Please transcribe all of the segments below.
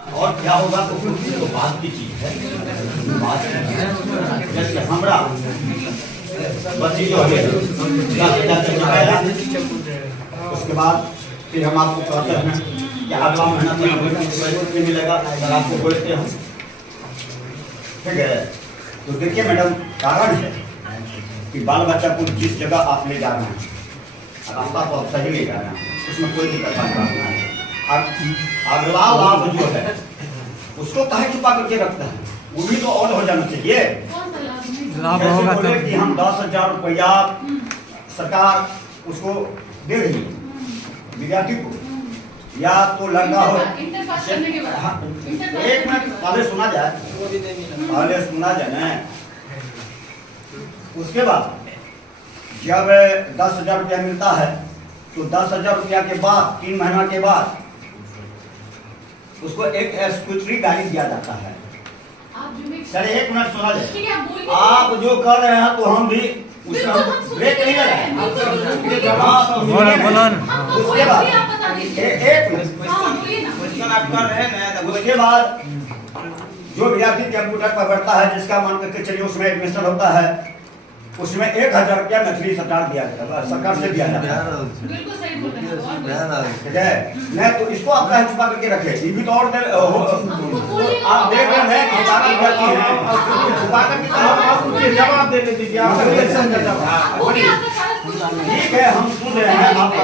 और क्या होगा तो बात की चीज है। बात जैसे हमरा बच्ची जो है 10,000 तक आया, उसके बाद फिर हम आपको कहते हैं कि अगला महीना तक मिलेगा अगर आपको बोलते हो, ठीक है। तो देखिए मैडम, कारण है कि बाल बच्चा को जिस जगह आप ले जा रहे हैं, रास्ता को आप सही ले जा रहे हैं, उसमें कोई दिक्कत नहीं है। अगला लाभ जो है उसको काहे छुपा करके रखता है, वो भी तो ऑन हो जाना चाहिए। लाभ होगा तो कि हम 10,000 रुपया सरकार उसको दे रही है विद्यार्थी को, या तो लड़का हो। एक मिनट पहले सुना जाए, पहले सुना जाए ना। उसके बाद जब 10,000 रुपया मिलता है तो 10,000 रुपया के बाद 3 महीना के बाद उसको एक स्कूटरी गाड़ी दिया जाता है। सर एक मिनट सुना जाए, आप जो कर रहे हैं तो हम भी उसमें ब्रेक नहीं लगाए। उसके बाद एक मिनट, उसके बाद जो विद्यार्थी कंप्यूटर पर बैठता है, जिसका मान करके चलिए उसमें एडमिशन होता है, उसमें 1,000 रुपया नकली सरकार से दिया जाता है। ठीक है, नहीं तो इसको आप कहीं छुपा करके रखे, ये भी तो और आप देख रहे हैं कि सारा विद्यार्थी है छुपा करके जवाब दे दीजिए। ठीक है, हम सुन रहे हैं आपका।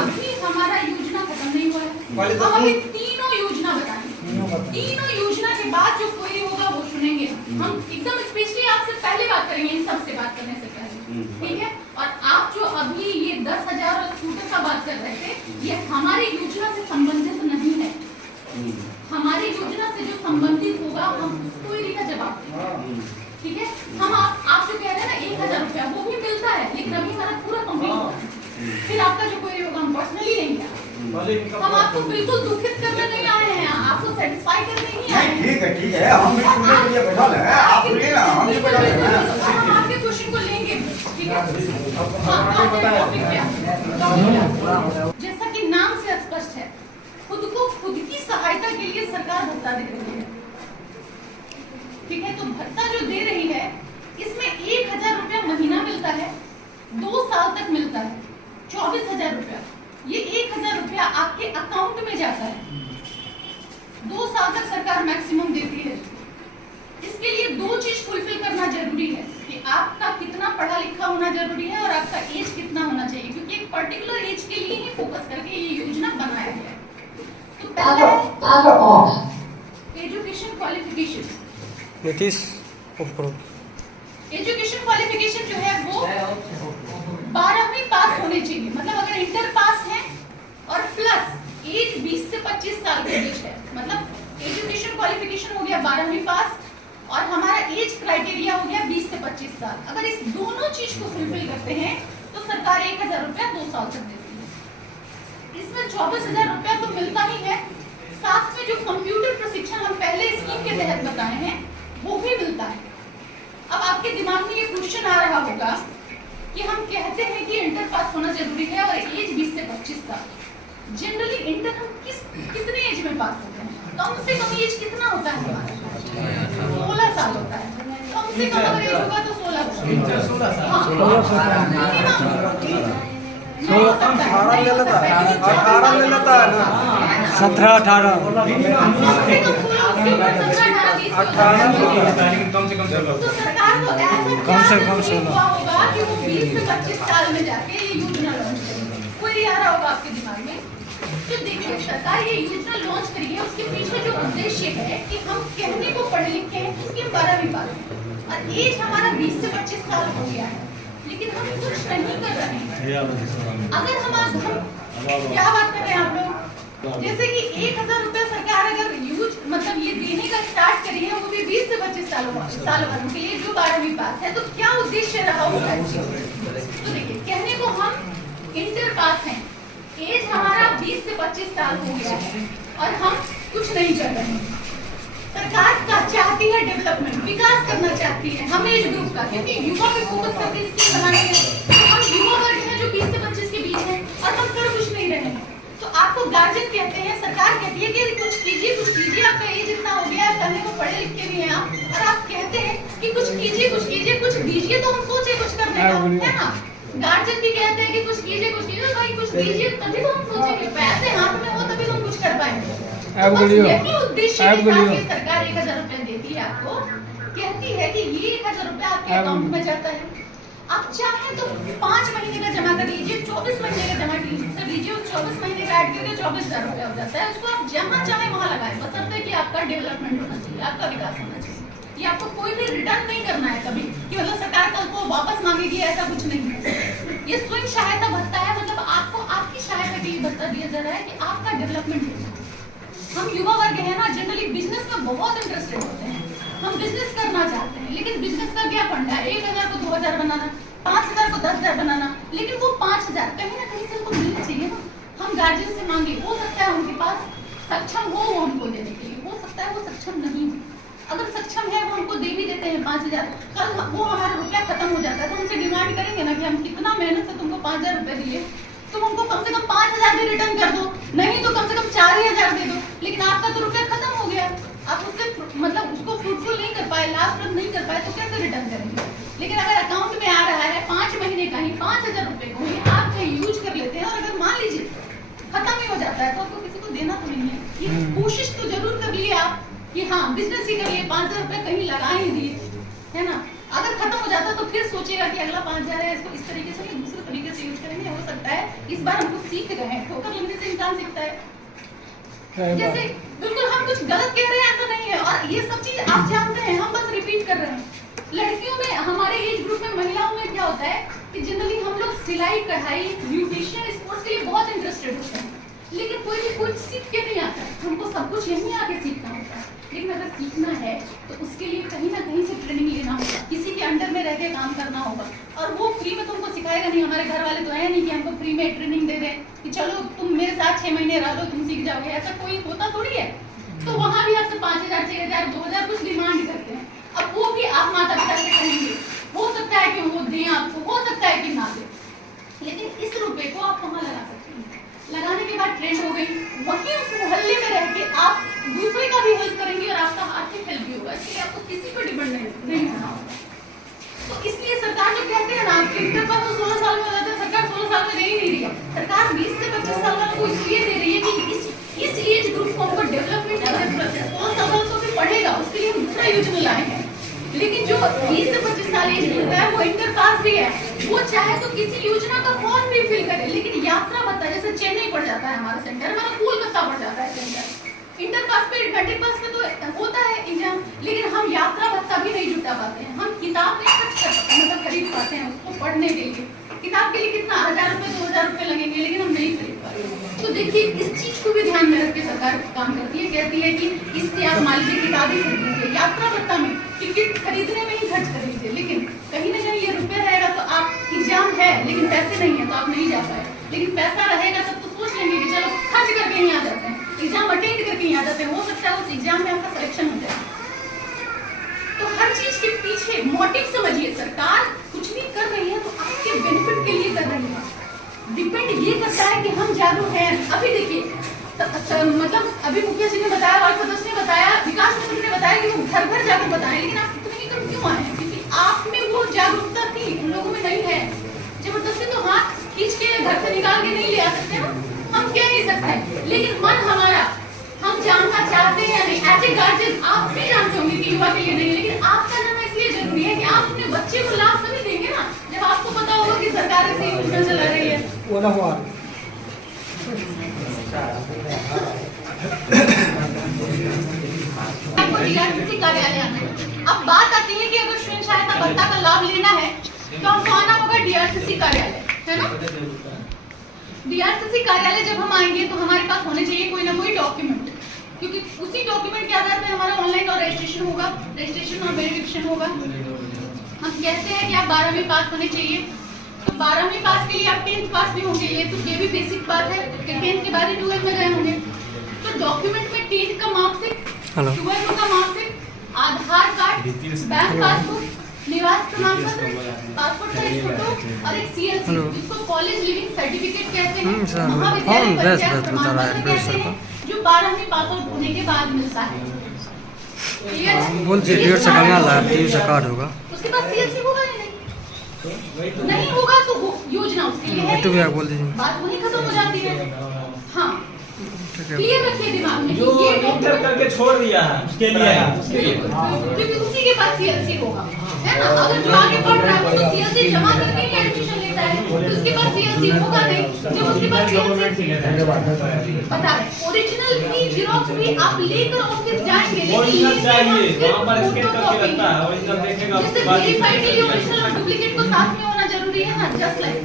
अभी हमारा योजना खत्म नहीं हुआ है, हम अभी तीनों योजना बताएंगे। तीनों योजना के बाद जो कोई होगा वो सुनेंगे। हम एकदम स्पेशली आपसे पहले बात करेंगे, इन सबसे बात करने से पहले, ठीक है। और आप जो अभी ये 10,000 और स्कूटर का बात कर रहे थे, ये हमारी योजना से संबंधित नहीं है। हमारी योजना से जो संबंधित होगा हम उसको ही का जवाब देंगे, ठीक है। हम आप जो कह रहे हैं ना 1,000 रुपया, वो भी मिलता है, लेकिन अभी हमारा पूरा कंप्लीट हुआ है। फिर आपका जो कोई होगा हम पर्सनली लेंगे। हम आपको बिल्कुल दुखित करने नहीं आए हैं, आपको सेटिस्फाई करने नहीं आए हैं। ठीक है, हम भी सुनने के लिए बैठा है, आप बोलिए ना, हम भी बैठा हैं। हम आपके क्वेश्चन को लेंगे, ठीक है। जैसा कि नाम से स्पष्ट है, खुद को खुद की सहायता के लिए सरकार भत्ता दे रही है, ठीक है। तो भत्ता जो दे रही है इसमें 1,000 रुपया महीना मिलता है, 2 साल तक मिलता है, 24,000 रुपया। ये 1,000 रुपया आपके अकाउंट में जाता है, 2 साल तक सरकार मैक्सिमम देती है। इसके लिए 2 चीज फुलफिल करना जरूरी है कि आपका कितना पढ़ा लिखा होना जरूरी है और आपका एज कितना होना चाहिए, क्योंकि एक पर्टिकुलर एज के लिए ही फोकस करके ये योजना बनाया गया है। तो पहले एजुकेशन क्वालिफिकेशन, एजुकेशन क्वालिफिकेशन जो है वो 12वीं पास होने चाहिए। मतलब अगर इंटर पास है और प्लस एज 20 से 25 साल के बीच है, मतलब एजुकेशन क्वालिफिकेशन हो गया 12वीं पास और हमारा एज क्राइटेरिया हो गया 20 से 25 साल। अगर इस दोनों चीज को फुलफिल करते हैं तो सरकार 1,000 रुपया 2 साल तक देती है। इसमें 24,000 रुपया तो मिलता ही है, साथ में जो कंप्यूटर प्रशिक्षण हम पहले स्कीम के तहत बताए हैं वो भी मिलता है। अब आपके दिमाग में ये क्वेश्चन आ रहा होगा कि हम कहते हैं कि इंटर पास होना जरूरी है और एज 20 से 25 साल। जनरली इंटर हम कितने एज में पास होते हैं? कम से कम एज कितना होता है हमारा? 16 साल होता है। कम से कम अगर एज होगा तो 16 साल। 17-18 तो सरकार को ऐसा कम से कम 16 होगा कि वो 20 से 25 साल में जाके ये योजना लॉन्च करेगी। कोई आ रहा होगा आपके दिमाग में? तो देखिए, सरकार ये योजना लॉन्च करी है, उसके पीछे जो उद्देश्य है कि हम कहने को पढ़े लिखे हैं कि 12वीं पास और एज हमारा 20 से 25 साल हो गया है, लेकिन हम कुछ नहीं कर रहे हैं। अगर हम क्या बात कर रहे हैं आप लोग, जैसे कि 1,000 रुपया सरकार अगर मतलब ये देने का स्टार्ट करी है, वो भी 20 से 25 साल वालों के लिए जो 12वीं पास है, तो क्या उद्देश्य रहा होगा? तो देखिए, कहने को हम इंटर पास हैं, एज हमारा 20 से 25 साल हो गया है और हम कुछ नहीं कर रहे हैं। सरकार का चाहती है डेवलपमेंट, विकास करना चाहती है हम एज ग्रुप का, क्योंकि युवा पे फोकस करके स्कीम बनानी है। तो हम युवा वर्ग हैं जो 20 से 25 के बीच है और हम कर कुछ नहीं रहे हैं। तो आपको गार्जियन कहते हैं, सरकार कहती है कि कुछ का, है ना। गार्जियन भी कहते हैं कि कुछ कीजिए तो भाई कुछ कीजिए तभी तो हम सोचेंगे, पैसे हाथ में हो तभी तो हम कुछ कर पाएंगे। तो बस यही उद्देश्य के साथ ये सरकार 1000 रुपया देती है आपको, कहती है कि ये 1000 रुपया आपके अकाउंट में जाता है। आप चाहे तो 5 महीने का जमा कर लीजिए, 24 महीने का जमा कर लीजिए, 24 महीने का ऐड करके 24,000 रुपया हो जाता है। उसको आप जहाँ चाहे वहाँ लगाएं, बशर्ते कि आपका डेवलपमेंट होना चाहिए, आपका विकास होना चाहिए। ये आपको कोई भी रिटर्न नहीं करना है कभी कि मतलब सरकार कल को वापस मांगेगी, ऐसा कुछ नहीं है। ये स्वयं सहायता भत्ता है, मतलब आपको आपकी सहायता के लिए भत्ता दिया जा रहा है कि आपका डेवलपमेंट हो। हम युवा वर्ग है ना, जनरली बिजनेस में बहुत इंटरेस्टेड होते हैं, हम बिजनेस करना चाहते हैं, लेकिन बिजनेस का क्या फंडा है, 1000 को 2000 बनाना, 5000 को 10,000 बनाना, लेकिन वो 5000 कहीं ना कहीं से उनको मिलना चाहिए ना। हम गार्जियन से मांगे, हो सकता है उनके पास सक्षम हो वो हमको देने के लिए, हो सकता है वो सक्षम नहीं हो। अगर सक्षम है वो हमको दे भी देते हैं 5000, कल वो हमारा रुपया खत्म हो जाता है तो हमसे डिमांड करेंगे ना कि हम कितना मेहनत से तुमको 5000 रुपए दिए, तुम हमको कम से कम 5000 भी रिटर्न कर दो, नहीं तो कम से कम 4000 दे दो। लेकिन आपका तो रुपया खत्म हो गया, आप उससे मतलब उसको फ्रूटफुल नहीं कर पाए, लाभप्रद नहीं कर पाए, तो कैसे रिटर्न करेंगे। लेकिन अगर अकाउंट में आ रहा है 5 महीने का ही 5000 रुपए को ही आप कहीं यूज कर लेते हैं, और अगर मान लीजिए खत्म ही हो जाता है तो आपको किसी को देना तो नहीं है। ये कोशिश तो जरूर कर लिए आप कि हाँ बिजनेस ही करिए, 5000 रुपए कहीं लगा ही दिए, है ना। अगर खत्म हो जाता तो फिर सोचेगा कि अगला 5000 है, इसको इस तरीके से या दूसरे तरीके से यूज करेंगे। हो सकता है इस बार हमको सीख गए हैं, ठोकर लगने से इंसान सीखता है। जैसे बिल्कुल हम कुछ गलत कह रहे हैं ऐसा नहीं है, और ये सब चीज आप जानते हैं, हम बस रिपीट कर रहे हैं। लड़कियों में, हमारे एज ग्रुप में, महिलाओं में क्या होता है कि जनरली हम लोग सिलाई, कढ़ाई, ब्यूटिशियन, स्पोर्ट्स के लिए बहुत इंटरेस्टेड होते हैं, लेकिन कोई भी कुछ सीख के नहीं आता है, हमको सब कुछ यहीं आके सीखना होता है। लेकिन अगर सीखना है तो उसके लिए कहीं ना कहीं से ट्रेनिंग लेना होगा, किसी के अंडर में रह के काम करना होगा, और वो फ्री में तुमको सिखाएगा नहीं। हमारे घर वाले तो है नहीं कि हमको फ्री में ट्रेनिंग दे दें कि चलो तुम मेरे साथ 6 महीने रह लो, तुम सीख जाओगे, ऐसा कोई होता थोड़ी है। तो वहाँ भी आपसे 5000, 6000, 2000 कुछ डिमांड करते हैं। अब वो भी आप माता पिता से कहेंगे, हो सकता है कि वो दें आपको, हो सकता है कि ना दें, लेकिन इस रुपए को आप वहाँ लगा सकते हैं। लगाने के बाद ट्रेंड हो गई, वहीं उस मोहल्ले में रह के आप दूसरे का भी हेल्प करेंगे और आपका आर्थिक हेल्प भी होगा, इसलिए आपको किसी पर डिपेंड नहीं होना होगा। तो इसलिए सरकार जो कहते हैं ना कि इंटर पास तो 16 साल में हो जाता है, सरकार 16 साल में दे ही नहीं रही है। सरकार 20 से 25 साल वालों को इसलिए दे रही है कि इस एज ग्रुप को हमको डेवलपमेंट की जरूरत है। 16 साल वालों तो भी पढ़ेगा, उसके लिए हम दूसरा योजना लाए हैं। लेकिन जो 20 से 25 साल एज ग्रुप है वो इंटर पास भी है, वो चाहे तो किसी योजना का फॉर्म भी फिल करे, लेकिन यात्रा भत्ता, जैसे चेन्नई पड़ जाता है हमारा सेंटर, हमारा कोलकाता पड़ जाता है सेंटर, इंटर पास पे, मैट्रिक पास पे तो होता है एग्जाम, लेकिन हम यात्रा भत्ता भी नहीं जुटा पाते हैं। हम किताब नहीं खर्च कर पाते, मतलब खरीद पाते हैं उसको पढ़ने के लिए। किताब के लिए कितना 1000 रुपए 2000 रुपए लगेंगे, लेकिन हम नहीं खरीद पाते। तो देखिए इस चीज को भी ध्यान में रख के सरकार काम करती है, कहती है कि इससे आप मान लीजिए किताबें खरीदेंगे, यात्रा भत्ता में टिकट खरीदने में ही खर्च करेंगे, लेकिन कहीं ना कहीं ये रुपये रहेगा तो आप एग्जाम है लेकिन पैसे नहीं है तो आप नहीं जा पाए, लेकिन पैसा रहेगा तब तो सोच लेंगे कि चलो खर्च करके ही आ जाते हैं, एग्जाम अटेंड करके ही आ जाते हैं, हो सकता है उस एग्जाम में आपका सिलेक्शन हो जाए। तो हर चीज के पीछे मोटिव समझिए, सरकार कुछ भी कर रही है तो आपके बेनिफिट के लिए कर रही है। डिपेंड ये करता है कि हम जागरूक हैं। अभी देखिए मतलब अभी मुखिया जी ने बताया और सदस्य ने बताया, विकास मंत्री ने बताया कि वो घर घर जाकर बताएं, लेकिन आप इतने ही कम क्यों आए? क्योंकि आप में वो जागरूकता थी, उन लोगों में नहीं है। जबरदस्ती तो हाथ खींच के घर से निकाल के नहीं ले आ सकते ना, हम कह नहीं सकते, लेकिन मन हमारा, हम जानना चाहते हैं या नहीं। एज ए गार्जियन आप भी जानते होंगे कि युवा के लिए नहीं, लेकिन आपका जानना इसलिए जरूरी है कि आप अपने बच्चे को लाभ तभी देंगे ना जब आपको पता होगा कि सरकार ऐसी योजना चला रही है। आपको डीआरसीसी कार्यालय आना है। अब बात आती है कि अगर स्वयं सहायता भत्ता का लाभ लेना है तो हमको आना होगा डीआरसीसी कार्यालय, है ना। डीआरसीसी कार्यालय जब हम आएंगे तो हमारे पास होने चाहिए कोई ना कोई डॉक्यूमेंट, क्योंकि उसी डॉक्यूमेंट के आधार पर हमारा ऑनलाइन और रजिस्ट्रेशन होगा, रजिस्ट्रेशन और वेरिफिकेशन होगा। हम कहते हैं कि आप 12वीं पास होने चाहिए, तो 12वीं पास के लिए आप 10th पास भी होंगे, ये भी बेसिक बात है कि 10th के बाद ही 12th में गए होंगे। तो डॉक्यूमेंट में 10th का मार्कशीट, 12th का मार्कशीट, आधार कार्ड, बैंक पासबुक, निवास प्रमाण पत्र, पासपोर्ट साइज फोटो और एक सीएलसी जिसको कॉलेज लिविंग सर्टिफिकेट कहते हैं, महाविद्यालय परिचय प्रमाण पत्र कहते हैं, जो 12वीं पास आउट होने के बाद मिलता है। बोल जी 1.5 से कमा ला 3 से कार्ड होगा, उसके बाद सीएलसी होगा ही नहीं। नहीं होगा तो योजना उसके लिए है, तो भैया बोल दीजिए। बात वहीं खत्म हो जाती है। हाँ, ठीक है। क्लियर रखिए दिमाग में जो ये इंटर करके छोड़ दिया है उसके लिए है, उसके लिए। क्योंकि उसी के पास सीएलसी होगा, है ना। अगर जो आगे पढ़ रहा है वो तो सीएलसी जमा करके ही एडमिशन लेता है, तो उसके पास सीएलसी होगा नहीं। जब उसके पास सीएलसी पता है, ओरिजिनल की जेरॉक्स भी आप लेकर ऑफिस जाएंगे, लेकिन ओरिजिनल चाहिए, वहाँ पर फोटो स्कैन करके कॉपी। रखता है, ओरिजिनल देखेगा उसके जैसे बाद वेरीफाइड के लिए ओरिजिनल और डुप्लीकेट को साथ में होना जरूरी है ना, जस्ट लाइक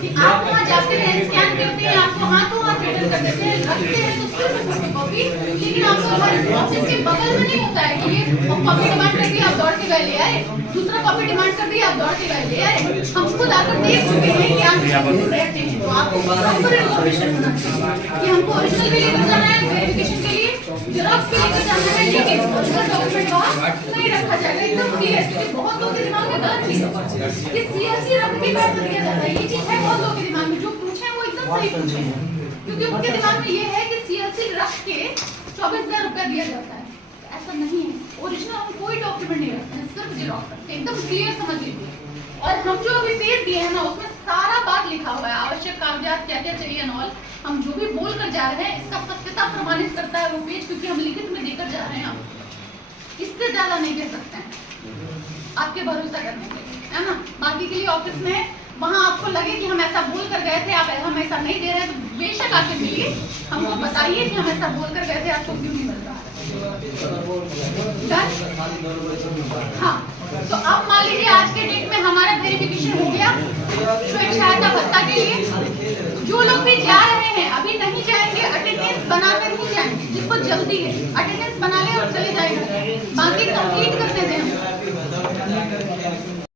कि आप वहाँ जाते हैं, स्कैन करते हैं, आपको हाथों हाथ रिटर्न कर देते हैं, रखते हैं तो सिर्फ फोटो कॉपी। लेकिन आपको हर ऑफिस के बगल में नहीं होता है कि ये कॉपी डिमांड कर दी आप दौड़ के गए ले आए, दूसरा कॉपी डिमांड कर दी आप दौड़ के गए ले आए। हम खुद आकर देख चुके हैं कि आप रहते हैं, तो आपको प्रॉपर इन्फॉर्मेशन होना चाहिए कि हमको ओरिजिनल भी लेकर जाना है वेरिफिकेशन के लिए, जेरॉक्स भी लेकर जाना है, लेकिन ओरिजिनल डॉक्यूमेंट वहाँ नहीं रखा जाएगा। एकदम क्लियर, क्योंकि बहुत लोग के दिमाग में गलत चीज है कि सीएलसी रख के बैठ दिया जाता है। ये चीज है बहुत लोगों के दिमाग में, जो पूछे वो एकदम सही पूछे हैं, क्योंकि उनके दिमाग में ये है कि सीएलसी रख के 24,000 रुपया दिया जाता है। ऐसा नहीं है, ओरिजिनल हम कोई डॉक्यूमेंट नहीं रखते हैं, सिर्फ जेरॉक्स रखते हैं। एकदम क्लियर समझ लीजिए। और हम जो अभी पेज दिए हैं ना, उसमें सारा बात लिखा हुआ है, आवश्यक कागजात क्या क्या चाहिए एंड ऑल। हम जो भी बोल कर जा रहे हैं इसका सत्यता प्रमाणित करता है वो पेज, क्योंकि हम लिखित में देकर जा रहे हैं। हम इससे ज्यादा नहीं कह सकते हैं आपके भरोसा करने के लिए, है ना। बाकी के लिए ऑफिस में वहाँ आपको लगे कि हम ऐसा बोल कर गए थे, आप हम ऐसा नहीं दे रहे हैं, तो बेशक आके मिलिए, हमको बताइए कि हम ऐसा बोल कर गए थे, आपको क्यों नहीं मिल रहा है। हाँ, तो अब मान लीजिए आज के डेट में हमारा वेरिफिकेशन हो गया स्वयं सहायता भत्ता के लिए। जो लोग भी जा रहे हैं अभी नहीं जाएंगे, अटेंडेंस बनाकर ही जाएंगे, जिसको जल्दी है अटेंडेंस बना ले और चले जाएगा। बाकी